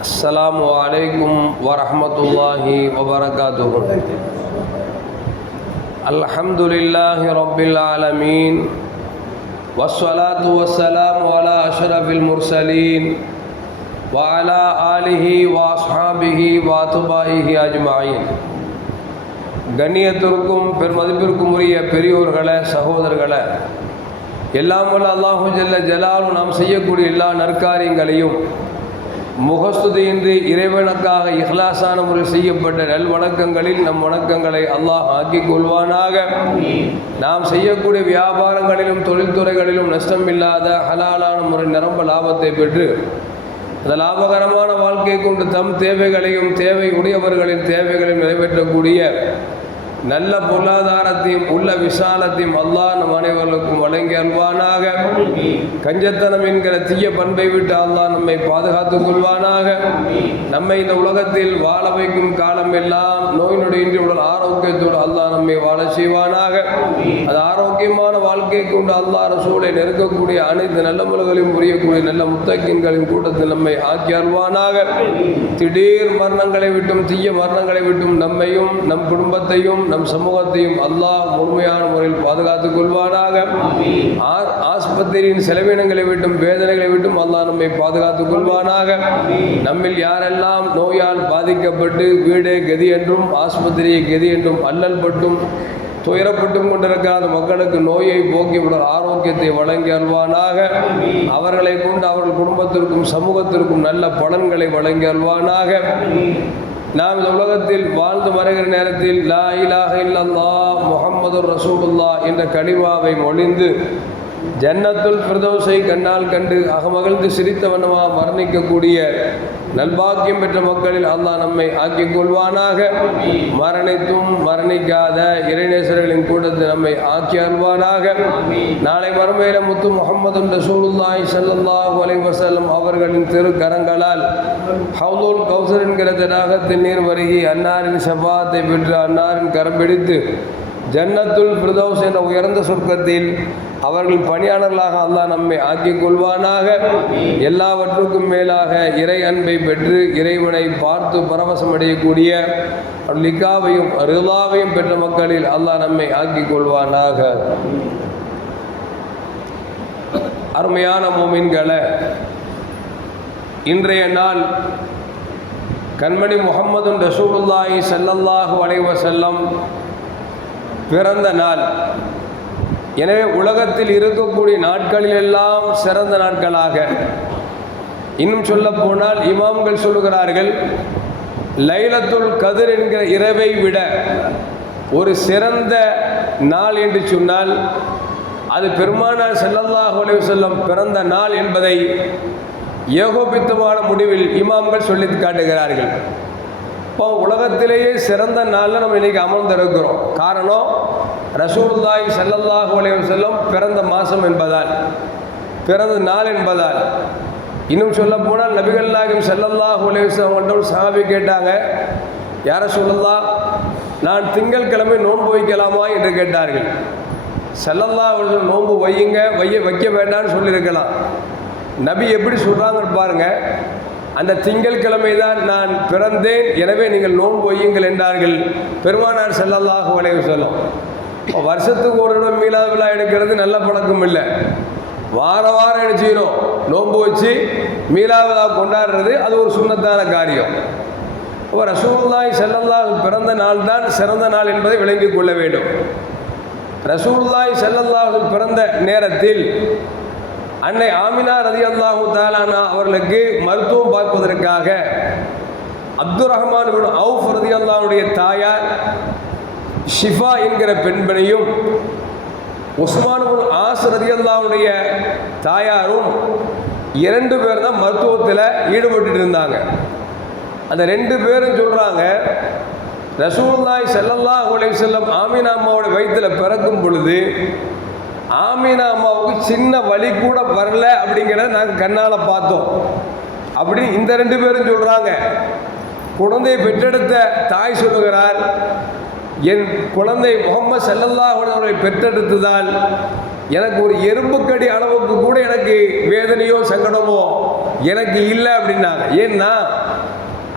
السلام عليكم ورحمة الله وبركاته الحمد لله رب العالمين والصلاة والسلام على أشرف المرسلين وعلى آله وأصحابه وأتباعه أجمعين கண்ணியத்திற்கும் பெருமதிப்பிற்கும் உரிய பெரியோர்களே சகோதரர்களே எல்லாம் வல்ல அல்லாஹு ஜல்ல ஜலாலும் நாம் செய்யக்கூடிய எல்லா நற்காரியங்களையும் முகஸ்துதியின்றி இறைவனுக்காக இஹ்லாசான முறையில் செய்யப்பட்ட நல் வணக்கங்களில் நம் வணக்கங்களை அல்லாஹ் ஆக்கிக் கொள்வானாக. நாம் செய்யக்கூடிய வியாபாரங்களிலும் தொழில்துறைகளிலும் நஷ்டமில்லாத ஹலாலான முறை நிரம்ப லாபத்தை பெற்று அந்த லாபகரமான வாழ்க்கை கொண்டு தம் தேவைகளையும் தேவை உடையவர்களின் தேவைகளையும் நிறைவேற்றக்கூடிய நல்ல பொருளாதாரத்தையும் உள்ள விசாலத்தையும் அல்லாஹ் நம் அனைவர்களுக்கும் வழங்கி அல்வானாக கஞ்சத்தனம் என்கிற தீய பண்பை விட்டு அல்லாஹ் நம்மை பாதுகாத்துக் கொள்வானாக. நம்மை இந்த உலகத்தில் வாழ வைக்கும் காலம் எல்லாம் நோய் நொடியின்றி உடல் ஆரோக்கியத்தோடு அல்லாஹ் நம்மை வாழ செய்வானாக. அது ஆரோக்கியமான வாழ்க்கை கொண்டு அல்லாஹ் ரசூலை நெருக்கக்கூடிய அனைத்து நல்ல முறைகளையும் புரியக்கூடிய நல்ல முத்தக்கின்களின் கூட்டத்தில் நம்மை ஆக்கி அல்வானாக திடீர் மரணங்களை விட்டும் தீய மரணங்களை விட்டும் நம்மையும் நம் குடும்பத்தையும் நம் சமூகத்தையும் அல்லாஹ் முழுமையான முறையில் பாதுகாத்துக் கொள்வானாக. ஆஸ்பத்திரியின் செலவினங்களை விட்டும் வேதனைகளை விட்டும் அல்லாஹ் நம்மை பாதுகாத்துக் கொள்வானாக. நம்மில் யாரெல்லாம் நோயால் பாதிக்கப்பட்டு வீடே கதி என்றும் ஆஸ்பத்திரியை கதி என்றும் அல்லல் பட்டும் துயரப்பட்டும் கொண்டிருக்காத மக்களுக்கு நோயை போக்கிவிட ஆரோக்கியத்தை வழங்கி அல்வானாக அவர்களை கொண்டு அவர்கள் குடும்பத்திற்கும் சமூகத்திற்கும் நல்ல பலன்களை வழங்கி அல்வானாக நாம் இந்த உலகத்தில் வாழ்ந்து வருகிற நேரத்தில் லா இலாக இல்லல்லா முகமது ரசூலுல்லா என்ற கனிமாவை மொழிந்து ஜன்னத்துல் பிரதோசை கண்ணால் கண்டு அகமகிழ்ந்து சிரித்த வண்ணமாக மரணிக்கக்கூடிய நல்பாக்கியம் பெற்ற மக்களில் அல்லாஹ் நம்மை ஆக்கிக் கொள்வானாக. மரணித்தும் மரணிக்காத இறைநேசர்களின் கூட்டத்தில் நம்மை ஆக்கி அல்வானாக நாளை மறுமையில முத்து முகமது ரசூலுல்லாய் ஸல்லல்லாஹு அலைஹி வசல்லம் அவர்களின் திருக்கரங்களால் ஹவுலுல் கௌசர் என்கிற தடாகத்தின் நீர் வருகி அன்னாரின் செவ்வாத்தை பெற்று அன்னாரின் கரம் பிடித்து ஜன்னத்துல் பிரதோஸ் என்ற உயர்ந்த சொர்க்கத்தில் அவர்கள் பணியாளர்களாக அல்லாஹ் நம்மை ஆக்கிக் கொள்வானாக. எல்லாவற்றுக்கும் மேலாக இறை அன்பை பெற்று இறைவனை பார்த்து பரவசம் அடையக்கூடிய லிகாவையும் ரிதாவையும் பெற்ற மக்களில் அல்லாஹ் நம்மை ஆக்கிக் கொள்வானாக. அருமையான மோமின்களை இன்றைய நாள் கண்மணி முகமது ரசூலுல்லாஹி ஸல்லல்லாஹு வளைவ செல்லம் பிறந்த நாள். எனவே உலகத்தில் இருக்கக்கூடிய நாட்களிலெல்லாம் சிறந்த நாட்களாக. இன்னும் சொல்ல போனால் இமாம்கள் சொல்லுகிறார்கள் லைலத்துல் கதிர் என்கிற இரவை விட ஒரு சிறந்த நாள் என்று சொன்னால் அது பெருமானார் செல்லல்லாஹ் செல்லும் பிறந்த நாள் என்பதை ஏகோபித்தமான முடிவில் இமாம்கள் சொல்லி காட்டுகிறார்கள். இப்போ உலகத்திலேயே சிறந்த நாளில் நம்ம இன்னைக்கு அமர்ந்திருக்கிறோம். காரணம் ரசூலுல்லாஹி செல்லல்லாஹ் உலகம் செல்லும் பிறந்த மாதம் என்பதால் பிறந்த நாள் என்பதால். இன்னும் சொல்ல போனால் நபிகள் நாயகம் ஸல்லல்லாஹு அவங்கள்ட்ட ஒரு கேட்டாங்க யார சொல்லலாம் நான் திங்கட்கிழமை நோன்பு வைக்கலாமா? என்று கேட்டார்கள். செல்லல்லா அலைஹி நோன்பு வையுங்க வைய வைக்க வேண்டாம்னு சொல்லியிருக்கலாம். நபி எப்படி சொல்கிறாங்கன்னு பாருங்கள் அந்த திங்கட்கிழமை தான் நான் பிறந்தேன். எனவே நீங்கள் நோன்பு வையுங்கள் என்றார்கள். பெருமானார் செல்லல்லாக அலைஹி சொல்லும் வருஷத்துக்கு ஒரு இடம் மீளா விழா எடுக்கிறது நல்ல பழக்கம் இல்லை. வார வாரம் என்ன செய்யணும் நோன்பு வச்சு மீளா விழா கொண்டாடுறது அது ஒரு சுண்ணத்தான காரியம். இப்போ ரசூல்லாய் ஸல்லல்லாஹு பிறந்த நாள் தான் சிறந்த நாள் என்பதை விளங்கிக் கொள்ள வேண்டும். ரசூல்லாய் ஸல்லல்லாஹு பிறந்த நேரத்தில் அன்னை ஆமினா ரதி அல்லாஹு தாலானா அவர்களுக்கு மருத்துவம் பார்ப்பதற்காக அப்துல் ரஹ்மான் பின் அவுஃப் ரதி அல்லாவுடைய தாயார் ஷிஃபா என்கிற பெண்பனையும் உஸ்மான் பின் ஆஸ் ரதி அல்லாவுடைய தாயாரும் இரண்டு பேர் தான் மருத்துவத்தில் ஈடுபட்டு இருந்தாங்க. அந்த ரெண்டு பேரும் சொல்கிறாங்க ரசூல்லாய் செல்லல்லா உலக செல்லம் ஆமினா அம்மாவோட வயிற்றில் பிறக்கும் பொழுது ஆமீனா அம்மாவுக்கு சின்ன வழி கூட வரல அப்படிங்கிறத நாங்கள் கண்ணால் பார்த்தோம். அப்படின்னு இந்த ரெண்டு பேரும் சொல்கிறாங்க குழந்தையை பெற்றெடுத்த தாய் சொல்லுகிறார் என் குழந்தை முகமது செல்லல்லா அவர்களை பெற்றெடுத்ததால் எனக்கு ஒரு எறும்புக்கடி அளவுக்கு கூட எனக்கு வேதனையோ சங்கடமோ எனக்கு இல்லை அப்படின்னாங்க. ஏன்னா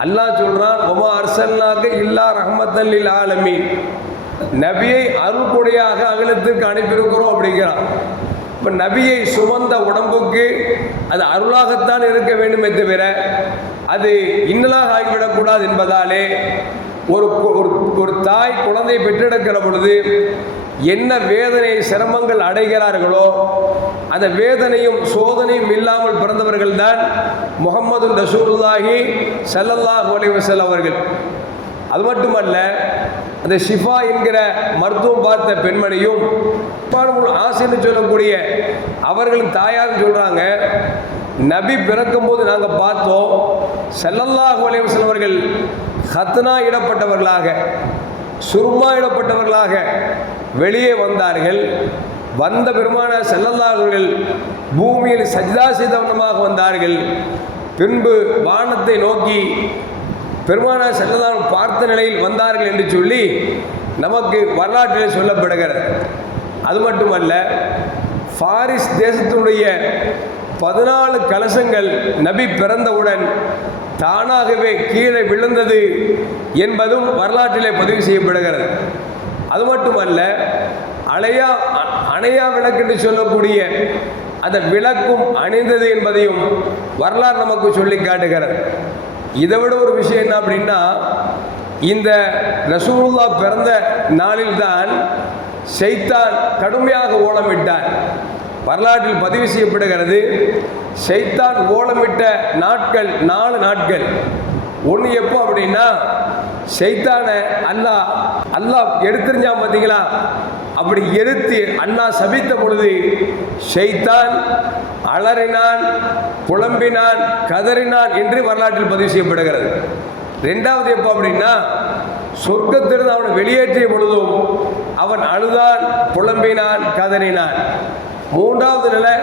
அல்லாஹ் சொல்கிறான் ஒமா அரசல்னாக்க இல்லா ரஹமத்தல்லில் ஆலமீன். நபியை அருள்கொடையாக அகிலத்திற்கு அனுப்பியிருக்கிறோம் அப்படிங்கிறான். இப்போ நபியை சுமந்த உடம்புக்கு அது அருளாகத்தான் இருக்க வேண்டுமே தவிர அது இன்னலாக ஆகிவிடக்கூடாது என்பதாலே ஒரு ஒரு ஒரு தாய் குழந்தை பெற்றெடுக்கிற பொழுது என்ன வேதனை சிரமங்கள் அடைகிறார்களோ அந்த வேதனையும் சோதனையும் இல்லாமல் பிறந்தவர்கள் தான் முகமது ரசூருல்லாஹி செல்லல்லாஹ் அலைஹி அவர்கள். மட்டுமல்ல அந்த ஷிஃபா என்கிற மருத்துவம் பார்த்த பெண்மணியும் ஆசைன்னு சொல்லக்கூடிய அவர்களின் தாயார்னு சொல்றாங்க. நபி பிறக்கும்போது நாங்கள் பார்த்தோம் ஸல்லல்லாஹு அலைஹி அவர்கள் ஹத்னா இடப்பட்டவர்களாக சுருமா இடப்பட்டவர்களாக வெளியே வந்தார்கள். வந்த பெருமான செல்லல்லாதவர்கள் பூமியில் சஜிதா செய்தவனமாக வந்தார்கள். பின்பு வானத்தை நோக்கி பெருமானார் செல்லதான் பார்த்த நிலையில் வந்தார்கள் என்று சொல்லி நமக்கு வரலாற்றில் சொல்லப்படுகிறது. அது மட்டுமல்ல ஃபாரிஸ் தேசத்தினுடைய பதினாலு கலசங்கள் நபி பிறந்தவுடன் தானாகவே கீழே விழுந்தது என்பதும் வரலாற்றிலே பதிவு செய்யப்படுகிறது. அது மட்டுமல்ல அணையா அணையா விளக்கு என்று சொல்லக்கூடிய அந்த விளக்கும் அணிந்தது என்பதையும் வரலாறு நமக்கு சொல்லி காட்டுகிறது. இதை விட ஒரு விஷயம் என்ன அப்படின்னா இந்த ரசூலுல்லா பிறந்த நாளில்தான் செய்தான் கடுமையாக ஓலமிட்டான். வரலாற்றில் பதிவு செய்யப்படுகிறது செய்தான் ஓலமிட்ட நாட்கள் நாலு நாட்கள். ஒன்று எப்போ அப்படின்னா செய்தான அல்லாஹ் அல்லாஹ் எடுத்துருஞ்சான் பார்த்தீங்களா? அப்படி எடுத்து அண்ணா சபித்த பொழுது செய்தான் அலறினான் புலம்பினான் கதறினான் என்று வரலாற்றில் பதிவு செய்யப்படுகிறது. ரெண்டாவது எப்போ அப்படின்னா சொர்க்கத்திலிருந்து அவனை வெளியேற்றிய பொழுதும் அவன் அழுதான் புலம்பினான் கதறினான். மூன்றாவது நிலை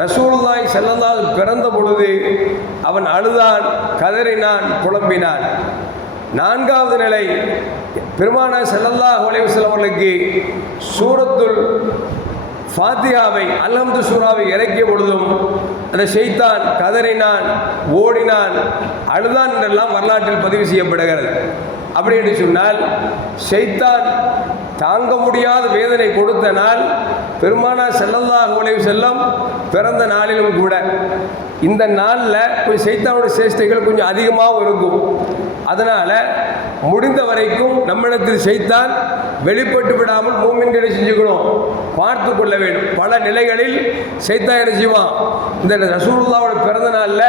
ரசூலுல்லாஹி ஸல்லல்லாஹு பிறந்த பொழுது அவன் அழுதான் கதறினான் புலம்பினான். நான்காவது நிலை பெருமான செல்லல்லா அலைஹி வஸல்லம் அவர்களுக்கு சூரத்துல் ஃபாத்தியாவை அல்ஹம்து சூராவை இறக்கிய பொழுதும் அந்த ஷைத்தான் கதறினான் ஓடினான் அழுதான் என்றெல்லாம் வரலாற்றில் பதிவு செய்யப்படுகிறது. அப்படி என்று சொன்னால் செய்தான் தாங்க முடியாத வேதனை கொடுத்த நாள் பெருமானா செல்லல்லா உலக செல்லம் பிறந்த நாளிலும் கூட. இந்த நாளில் கொஞ்சம் சைத்தானோட சேஷ்டைகள் கொஞ்சம் அதிகமாகவும் இருக்கும். அதனால் முடிந்த வரைக்கும் நம்மிடத்தில் செய்தான் வெளிப்பட்டு விடாமல் மூமின்களை செஞ்சுக்கணும்? பார்த்து கொள்ள வேண்டும். பல நிலைகளில் செய்தா என்ன செய்வான்? இந்த ரசூல்லாவோட பிறந்த நாளில்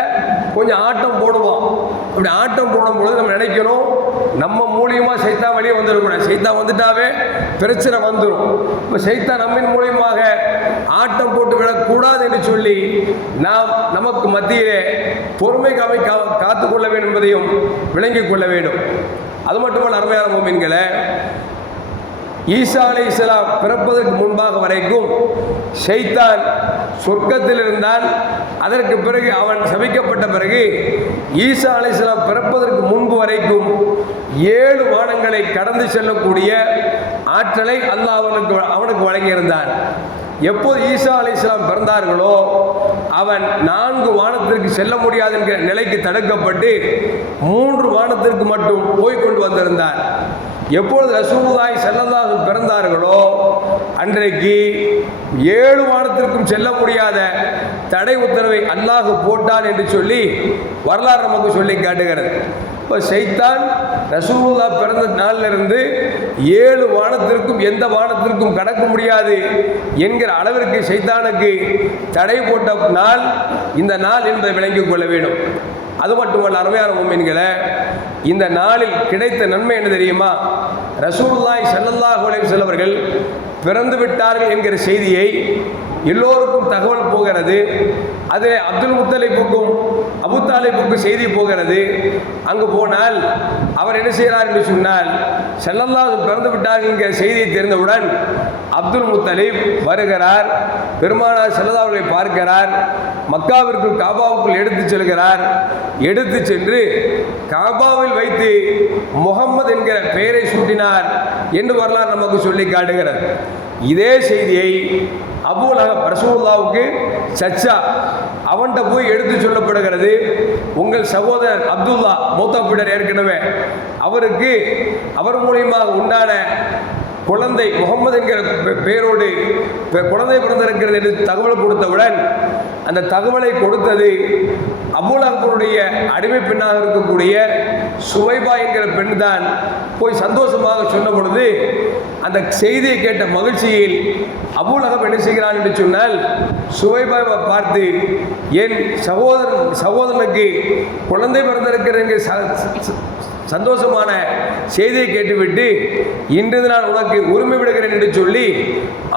கொஞ்சம் ஆட்டம் போடுவான். அப்படி ஆட்டம் போடும்பொழுது நம்ம நினைக்கணும் நம்ம மூலியமாக சைத்தா வெளியே வந்துடக்கூடாது. சைத்தா வந்துட்டாவே பிரச்சனை வந்துடும் இப்போ சைத்தா நம்மின் மூலியமாக ஆட்டம் போட்டு விடக்கூடாது என்று சொல்லி நாம் நமக்கு மத்தியிலே பொறுமை காமை கா- காத்துக்கொள்ள வேண்டும் என்பதையும் விளங்கிக் கொள்ள வேண்டும். அது மட்டுமல்ல அருமையான மோமீன்களே ஈசா அலி இஸ்லாம் பிறப்பதற்கு முன்பாக வரைக்கும் ஷைத்தான் சொர்க்கத்தில் இருந்தான். அதற்கு பிறகு அவன் சபிக்கப்பட்ட பிறகு ஈசா அலி இஸ்லாம் பிறப்பதற்கு முன்பு வரைக்கும் ஏழு வானங்களை கடந்து செல்லக்கூடிய ஆற்றலை அல்லாஹ் அவனுக்கு அவனுக்கு வழங்கியிருந்தான். எப்போது ஈசா அலி இஸ்லாம் பிறந்தார்களோ அவன் நான்கு வானத்திற்கு செல்ல முடியாது என்கிற நிலைக்கு தடுக்கப்பட்டு மூன்று வானத்திற்கு மட்டும் போய் கொண்டு வந்திருந்தான் எப்பொழுது ரசூலுதாய் ஸல்லல்லாஹு பிறந்தார்களோ அன்றைக்கு ஏழு வானத்திற்கும் செல்ல முடியாத தடை உத்தரவை அல்லாஹ் போட்டான் என்று சொல்லி வரலாறு நமக்கு சொல்லி காட்டுகிறது. இப்போ செய்தான் ரசூல்லா பிறந்த நாளிலிருந்து ஏழு வானத்திற்கும் எந்த வானத்திற்கும் கடக்க முடியாது என்கிற அளவிற்கு செய்தானுக்கு தடை போட்ட நாள் இந்த நாள் என்பதை விளங்கிக் கொள்ள வேண்டும். அது மட்டுமல்ல அருமையான மும்மின்களை இந்த நாளில் கிடைத்த நன்மை என்ன தெரியுமா? ரசூல்லாய் ஸல்லல்லாஹு அலைஹி செல்லவர்கள் பிறந்து விட்டார்கள் என்கிற செய்தியை எல்லோருக்கும் தகவல் போகிறது. அது அப்துல் முத்தலிப்புக்கும் அபுத்தாலிபுக்கு செய்தி போகிறது. அங்கு போனால் அவர் என்ன செய்கிறார் என்று சொன்னால் செல்லல்லா பிறந்து விட்டார்கள் என்கிற செய்தியை தெரிந்தவுடன் அப்துல் முத்தலிப் வருகிறார். பெருமானார் ஸல்லல்லாஹு அவர்களை பார்க்கிறார். மக்காவிற்கு காபாவுக்குள் எடுத்துச் செல்கிறார். எடுத்து சென்று காபாவில் வைத்து முகம்மது என்கிற பெயரை சூட்டினார் என்று வரலாறு நமக்கு சொல்லி காட்டுகிறது. இதே செய்தியை அபூலகம் ரசூல்லாவுக்கு சச்சா அவன்கிட்ட போய் எடுத்து சொல்லப்படுகிறது உங்கள் சகோதரர் அப்துல்லா மூத்தாப்பிடர் ஏற்கனவே அவருக்கு அவர் மூலியமாக உண்டான குழந்தை முகமது என்கிற பெ- பெயரோடு குழந்தை பிறந்திருக்கிறது என்று தகவல் கொடுத்தவுடன் அந்த தகவலை கொடுத்தது அபுலாக்களுடைய அடிமை பெண்ணாக இருக்கக்கூடிய சுவைபா என்கிற பெண் தான் போய் சந்தோஷமாக சொன்ன பொழுது அந்த செய்தியை கேட்ட மகிழ்ச்சியில் அபூலகம் என்ன செய்கிறான் என்று சொன்னால் சுவைபாவை பார்த்து என் சகோதரன் சகோதரனுக்கு குழந்தை பிறந்திருக்கிறது ச- சந்தோஷமான செய்தியை கேட்டுவிட்டு இன்று நான் உனக்கு உரிமை விடுகிறேன் என்று சொல்லி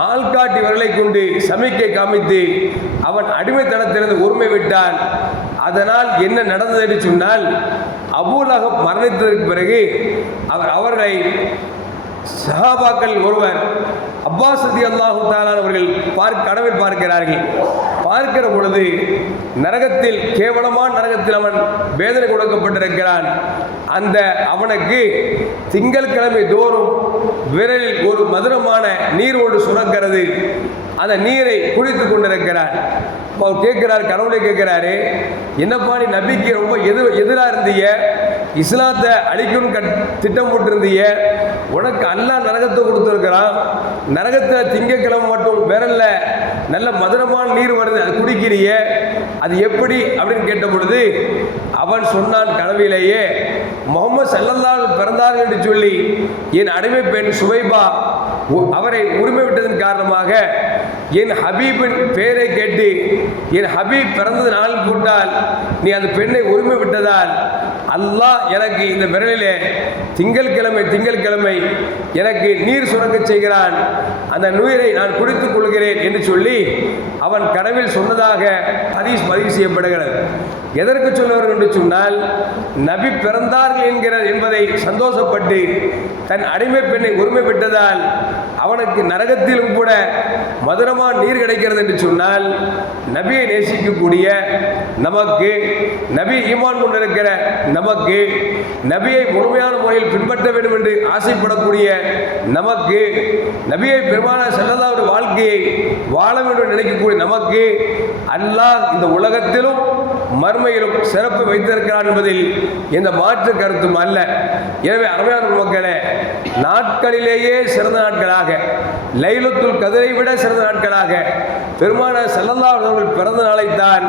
ஆள்காட்டி விரலை கொண்டு சமிக்கை காமித்து அவன் அடிமைத்தனத்திலிருந்து உரிமை விட்டான். அதனால் என்ன நடந்தது என்று சொன்னால் அபூலகம் மரணித்ததற்கு பிறகு அவர் அவர்களை சஹாபாக்கள் ஒருவர் அப்பாஸ் ரதி அல்லாஹு தாலான் அவர்கள் பார்க்க கனவில் பார்க்கிறார்கள். பார்க்கிற பொழுது நரகத்தில் கேவலமான நரகத்தில் அவன் வேதனை கொடுக்கப்பட்டிருக்கிறான். அந்த அவனுக்கு திங்கட்கிழமை தோறும் விரலில் ஒரு மதுரமான நீர் ஒன்று சுரக்கிறது. அந்த நீரை குடித்து கொண்டிருக்கிறார். அவர் கேட்கிறார் கடவுளை கேட்கிறாரு என்னப்பா நீ நபிக்கு ரொம்ப எதிர் எதிராக இருந்தீங்க இஸ்லாத்தை அழிக்கணும் கட் திட்டம் போட்டிருந்தீங்க உனக்கு அல்லா நரகத்தை கொடுத்துருக்கிறான். நரகத்தில் திங்கக்கிழமை மட்டும் விரல்ல நல்ல மதுரமான நீர் வருது அது குடிக்கிறிய? அது எப்படி? அப்படின்னு கேட்ட பொழுது அவன் சொன்னான் கனவிலேயே முகமது செல்லல்லால் பிறந்தார்கள் என்று சொல்லி என் அடிமை பெண் சுவைபா உ- அவரை உரிமை விட்டதன் காரணமாக என் ஹபீபின் பெயரை கேட்டு என் ஹபீப் பிறந்தது நாள் கூட்டால் நீ அந்த பெண்ணை உரிமை விட்டதால் அல்லாஹ் எனக்கு இந்த விரலிலே திங்கள்கிழமை திங்கள்கிழமை எனக்கு நீர் சுரக்கச் செய்கிறான். அந்த நீரை நான் குடித்துக் கொள்கிறேன் என்று சொல்லி அவன் கனவில் சொன்னதாக ஹதீஸ் பதிவு செய்யப்படுகிறது. எதற்கு சொல்லுவார்கள் என்று சொன்னால் நபி பிறந்தார்கள் என்கிற என்பதை சந்தோஷப்பட்டு தன் அடிமை பெண்ணை உரிமை பெற்றதால் அவனுக்கு நரகத்திலும் கூட மதுரமான நீர் கிடைக்கிறது என்று சொன்னால் நபியை நேசிக்கக்கூடிய நமக்கு நபி ஈமான் கொண்டிருக்கிற நமக்கு நபியை முழுமையான முறையில் பின்பற்ற வேண்டும் என்று ஆசைப்படக்கூடிய நமக்கு நபியை பெருமான செல்லதா ஒரு வாழ்க்கையை வாழ வேண்டும் என்று நினைக்கக்கூடிய நமக்கு அல்லாஹ் இந்த உலகத்திலும் மறுமையிலும் சிறப்பு வைத்திருக்கிறான் என்பதில் எந்த மாற்று கருத்தும் அல்ல. எனவே அருமையான மக்களே நாட்களிலேயே சிறந்த நாட்களாக லைலத்துல் கதிரை விட சிறந்த நாட்களாக பெருமான செல்லல்லா அவர்கள் பிறந்த நாளைத்தான்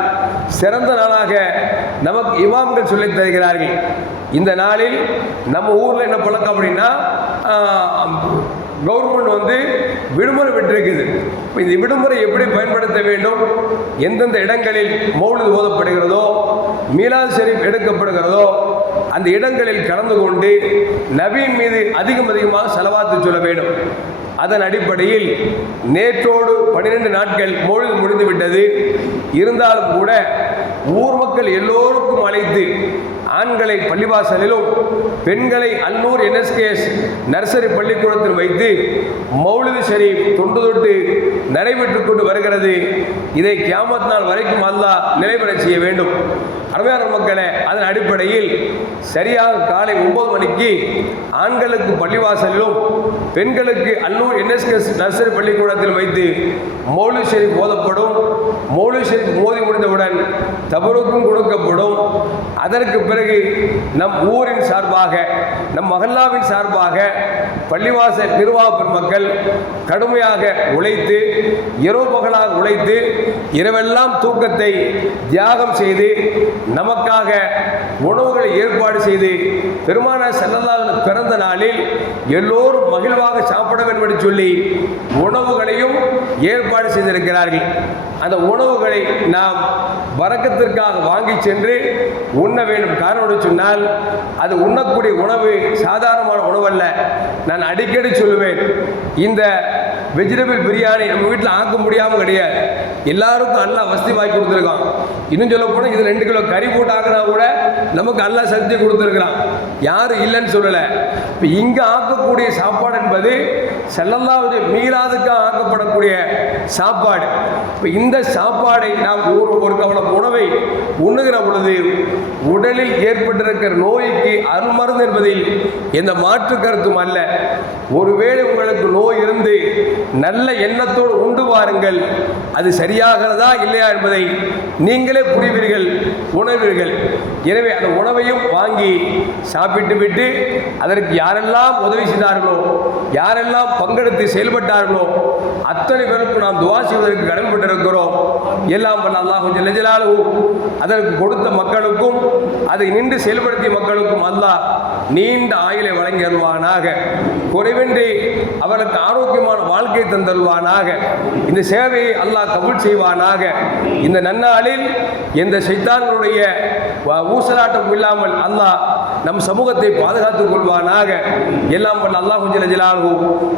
சிறந்த நாளாக நமக்கு இமாம்கள் சொல்லித் தருகிறார்கள். இந்த நாளில் நம்ம ஊரில் என்ன பழக்கம் அப்படின்னா கவர்மெண்ட் வந்து விடுமுறை விட்டிருக்குது இப்போ இந்த விடுமுறை எப்படி பயன்படுத்த வேண்டும்? எந்தெந்த இடங்களில் மௌலிது ஓதப்படுகிறதோ மீலாது ஷெரீப் எடுக்கப்படுகிறதோ அந்த இடங்களில் கலந்து கொண்டு நபியின் மீது அதிகம் அதிகமாக செலவாத்து சொல்ல வேண்டும். அதன் அடிப்படையில் நேற்றோடு பன்னிரெண்டு நாட்கள் மொழி முடிந்து விட்டது இருந்தாலும் கூட ஊர் மக்கள் எல்லோருக்கும் அழைத்து ஆண்களை பள்ளிவாசலிலும் பெண்களை அன்னூர் என்எஸ்கேஎஸ் நர்சரி பள்ளிக்கூடத்தில் வைத்து மௌலிது ஷரீப் தொண்டு தொட்டு நடைபெற்று கொண்டு வருகிறது. இதை கியாமத் நாள் வரைக்கும் அல்லாஹ் நிலைபெறச் செய்ய வேண்டும். அருமையான மக்களே அதன் அடிப்படையில் சரியாக காலை ஒன்பது மணிக்கு ஆண்களுக்கு பள்ளிவாசலிலும் பெண்களுக்கு அல்லூர் என்எஸ்கேஎஸ் நர்சரி பள்ளிக்கூடத்தில் வைத்து மௌலி ஷெரீப் ஓதப்படும். மௌலி ஷெரீப் மோதி முடிந்தவுடன் தபருக்கும் கொடுக்கப்படும். அதற்கு பிறகு நம் ஊரின் சார்பாக நம் மகல்லாவின் சார்பாக பள்ளிவாசல் நிர்வாக பெருமக்கள் கடுமையாக உழைத்து இரவு பகலாக உழைத்து இரவெல்லாம் தூக்கத்தை தியாகம் செய்து நமக்காக உணவுகளை ஏற்பாடு செய்து பெருமான செல்லல்லாவின் பிறந்த நாளில் எல்லோரும் மகிழ்வாக சாப்பிட வேண்டும் என்று சொல்லி உணவுகளையும் ஏற்பாடு செய்திருக்கிறார்கள். அந்த உணவுகளை நாம் வரக்கத்திற்காக வாங்கி சென்று உண்ண வேண்டும். காரணம் சொன்னால் அது உண்ணக்கூடிய உணவு சாதாரணமான உணவல்ல. நான் அடிக்கடி சொல்லுவேன் இந்த வெஜிடபிள் பிரியாணி நம்ம வீட்டில் ஆக்க முடியாமல் கிடையாது. எல்லாருக்கும் நல்லா வசதி வாங்கி கொடுத்துருக்கான். இன்னும் சொல்ல போனால் இது ரெண்டு கிலோ கறி போட்டு ஆக்கினா கூட நமக்கு நல்லா சக்தி கொடுத்துருக்குறான். யாரும் இல்லைன்னு சொல்லலை. இப்போ இங்கே ஆக்கக்கூடிய சாப்பாடு என்பது செல்லல்லாவது மீளாதுக்காக ஆக்கப்படக்கூடிய சாப்பாடு. இப்போ இந்த சாப்பாடை நாம் ஒரு ஒரு கவலம் உணவை உண்ணுகிற பொழுது உடலில் ஏற்பட்டிருக்கிற நோய்க்கு அருமருந்து என்பதில் எந்த மாற்று கருத்தும் அல்ல. ஒருவேளை உங்களுக்கு நோய் இருந்து நல்ல எண்ணத்தோடு உண்டு வாருங்கள். அது சரியாகிறதா இல்லையா என்பதை நீங்களே புரிவீர்கள் உணர்வீர்கள். எனவே அந்த உணவையும் வாங்கி சாப்பிட்டு விட்டு அதற்கு யாரெல்லாம் உதவி செய்தார்களோ யாரெல்லாம் பங்கெடுத்து செயல்பட்டார்களோ அத்தனை பேருக்கும் நாம் துவா செய்வதற்கு கடமைப்பட்டிருக்கிறோம் எல்லாம் வல்ல அல்லாஹ் ஜல்ல அதற்கு கொடுத்த மக்களுக்கும் அதை நின்று செயல்படுத்திய மக்களுக்கும் அல்லாஹ் நீண்ட ஆயுளை வழங்கி அருள்வானாக குறைவின்றி அவருக்கு ஆரோக்கியமான வாழ்க்கை தந்தருவானாக. இந்த சேவையை அல்லாஹ் கபூல் செய்வானாக. இந்த நன்னாளில் எந்த சைத்தான்களுடைய ஊசலாட்டம் இல்லாமல் அல்லாஹ் நம் சமூகத்தை பாதுகாத்துக் கொள்வானாக. எல்லாம் வல்ல அல்லாஹ் ஜல்ல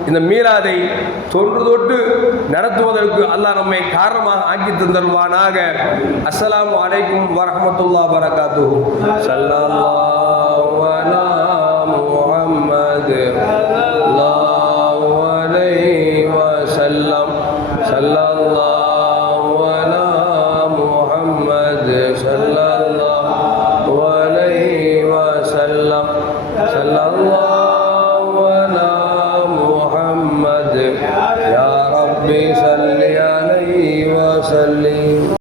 இந்த மீராதை தொன்று தொட்டு நடத்துவதற்கு அல்லாஹ் நம்மை காரணமாக ஆக்கி தந்தருவானாக அஸ்லாம் அலைக்கும் வரமத்துல்லா வரகாத்து சல்லா முகமது